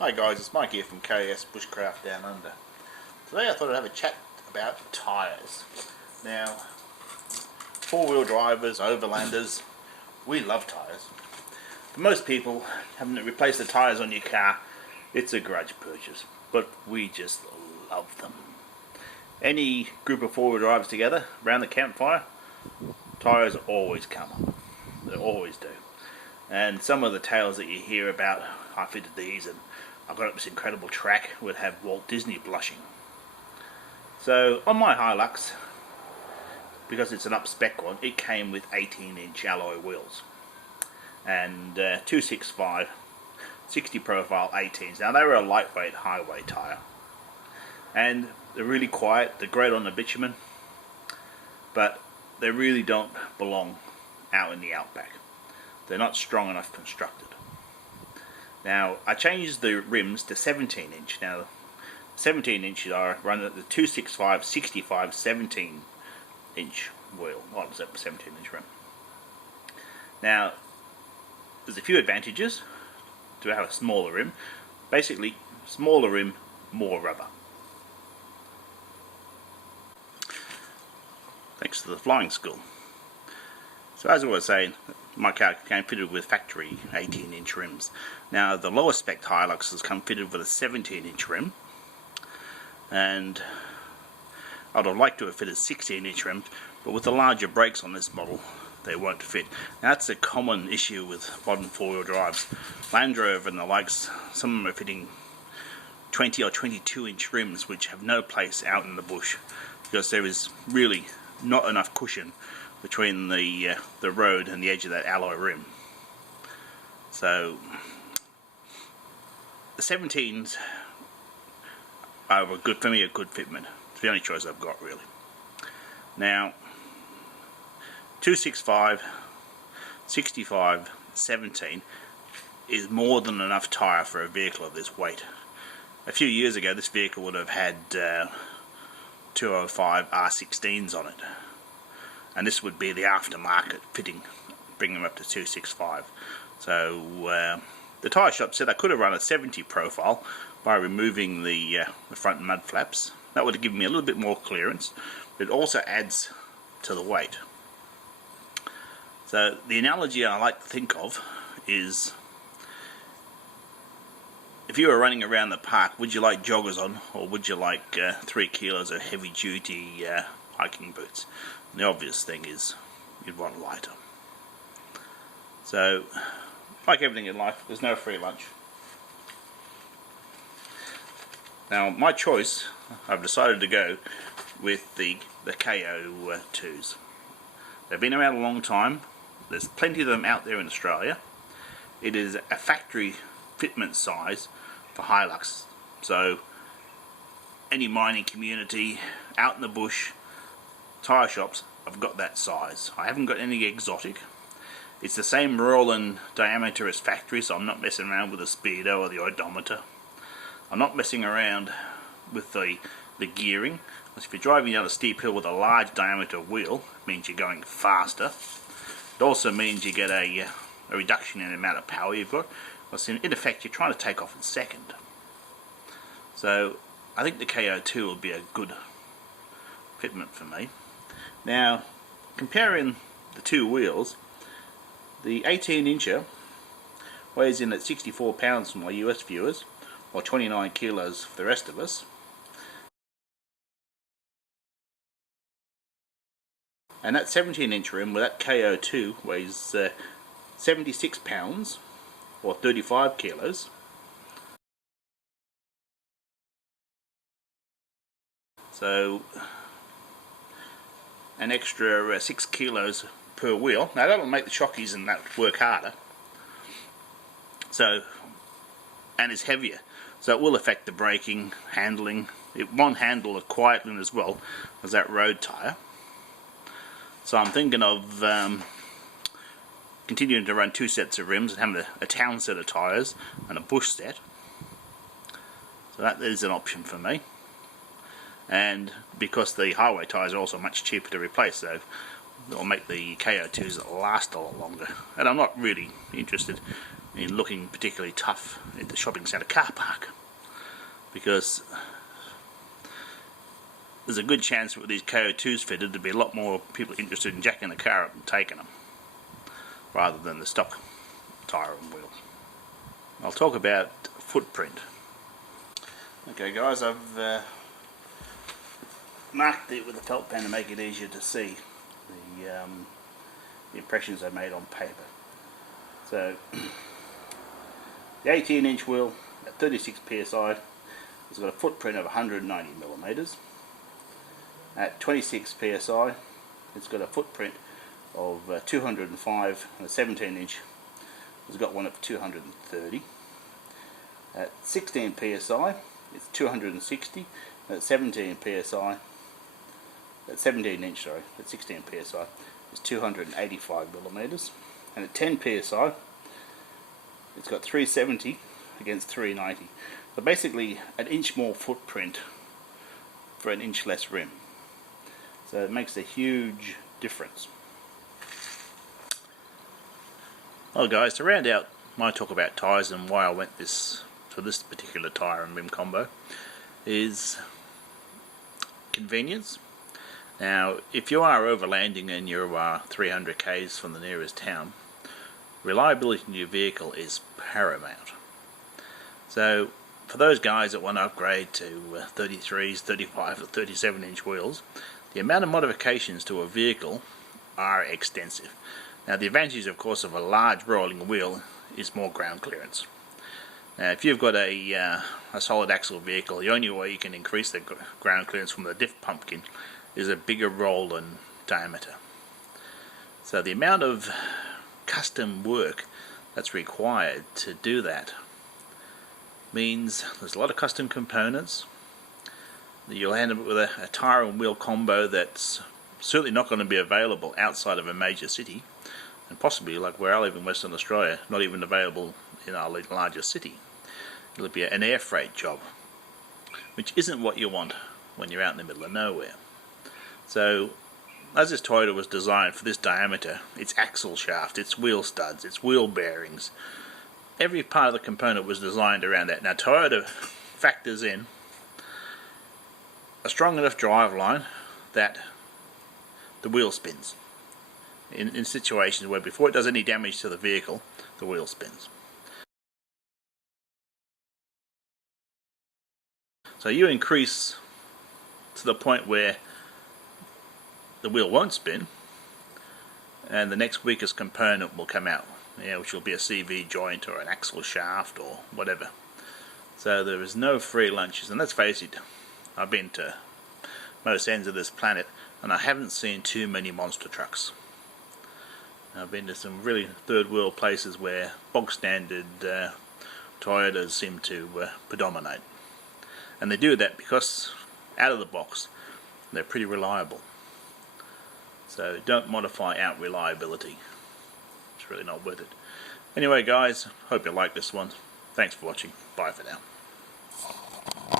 Hi guys, it's Mike here from KS Bushcraft Down Under. Today I thought I'd have a chat about tyres. Now, four-wheel drivers, overlanders, we love tyres. For most people, having to replace the tyres on your car, it's a grudge purchase, but we just love them. Any group of four-wheel drivers together around the campfire, tyres always come up. They always do. And some of the tales that you hear about, I fitted these and I got up this incredible track, would have Walt Disney blushing. So on my Hilux, because it's an up-spec one, it came with 18-inch alloy wheels and 265 60 profile 18s. Now they were a lightweight highway tyre and they're really quiet, they're great on the bitumen, but they really don't belong out in the outback. They're not strong enough constructed. Now I changed the rims to 17 inch. Now 17 inch I run at the 265 65 17 inch wheel. Well, it's a 17 inch rim. Now there's a few advantages to have a smaller rim. Basically, smaller rim, more rubber. Thanks to the flying school. So as I was saying, my car came fitted with factory 18-inch rims. Now the lower spec Hiluxes come fitted with a 17-inch rim, and I'd have liked to have fitted 16-inch rims, but with the larger brakes on this model, they won't fit. Now that's a common issue with modern four-wheel drives. Land Rover and the likes, some of them are fitting 20 or 22-inch rims, which have no place out in the bush because there is really not enough cushion between the road and the edge of that alloy rim. So the 17s are good for me, a good fitment. It's the only choice I've got really. Now 265 65 17 is more than enough tyre for a vehicle of this weight. A few years ago this vehicle would have had 205 R16s on it, and this would be the aftermarket fitting, bring them up to 265. So the tyre shop said I could have run a 70 profile by removing the front mud flaps. That would have given me a little bit more clearance, but it also adds to the weight. So the analogy I like to think of is, if you were running around the park, would you like joggers on, or would you like 3 kilos of heavy duty hiking boots? And the obvious thing is you'd want lighter. So, like everything in life, there's no free lunch. Now my choice, I've decided to go with the KO 2s. They've been around a long time. There's plenty of them out there in Australia. It is a factory fitment size for Hilux. So any mining community, out in the bush, tyre shops, I've got that size. I haven't got any exotic. It's the same roll diameter as factory, so I'm not messing around with the speedo or the odometer. I'm not messing around with the gearing. Because if you're driving down a steep hill with a large diameter wheel, it means you're going faster. It also means you get a reduction in the amount of power you've got. Because in effect you're trying to take off in second. So I think the KO2 will be a good fitment for me. Now, comparing the two wheels, the 18-incher weighs in at 64 pounds for my US viewers, or 29 kilos for the rest of us. And that 17-inch rim with that KO2 weighs 76 pounds, or 35 kilos. So an extra 6 kilos per wheel. Now that'll make the chockies and that work harder. So, and it's heavier, so it will affect the braking, handling. It won't handle it quietly as well as that road tyre. So I'm thinking of continuing to run 2 sets of rims and having a town set of tyres and a bush set. So that is an option for me. And because the highway tyres are also much cheaper to replace, so it'll make the KO2s last a lot longer. And I'm not really interested in looking particularly tough in the shopping centre car park, because there's a good chance with these KO2s fitted there'd be a lot more people interested in jacking the car up and taking them rather than the stock tyre and wheel. I'll talk about footprint. Okay guys, I've marked it with a felt pen to make it easier to see the impressions I made on paper. So the 18-inch wheel at 36 psi has got a footprint of 190 millimeters. At 26 psi it's got a footprint of 205, and a 17-inch has got one of 230. At 16 psi it's 260, and at 17 psi, at 17-inch, sorry, at 16 psi is 285 millimeters, and at 10 psi it's got 370 against 390. So basically an inch more footprint for an inch less rim. So it makes a huge difference. Well guys, to round out my talk about tyres and why I went for this particular tyre and rim combo is convenience. Now if you are overlanding and you are 300 k's from the nearest town, reliability in your vehicle is paramount. So for those guys that want to upgrade to 33s, 35 or 37-inch wheels, the amount of modifications to a vehicle are extensive. Now the advantage of course of a large rolling wheel is more ground clearance. Now if you've got a solid axle vehicle, the only way you can increase the ground clearance from the diff pumpkin is a bigger roll and diameter. So the amount of custom work that's required to do that means there's a lot of custom components. You'll end up with a tyre and wheel combo that's certainly not going to be available outside of a major city, and possibly, like where I live in Western Australia, not even available in our largest city. It'll be an air freight job, which isn't what you want when you're out in the middle of nowhere. So as this Toyota was designed for this diameter, its axle shaft, its wheel studs, its wheel bearings, every part of the component was designed around that. Now Toyota factors in a strong enough driveline that the wheel spins in situations where before it does any damage to the vehicle, the wheel spins. So you increase to the point where the wheel won't spin and the next weakest component will come out, which will be a CV joint or an axle shaft or whatever. So there is no free lunches, and let's face it, I've been to most ends of this planet and I haven't seen too many monster trucks. I've been to some really third world places where bog standard Toyotas seem to predominate, and they do that because out of the box they're pretty reliable. So don't modify out reliability, it's really not worth it. Anyway guys, hope you like this one. Thanks for watching. Bye for now.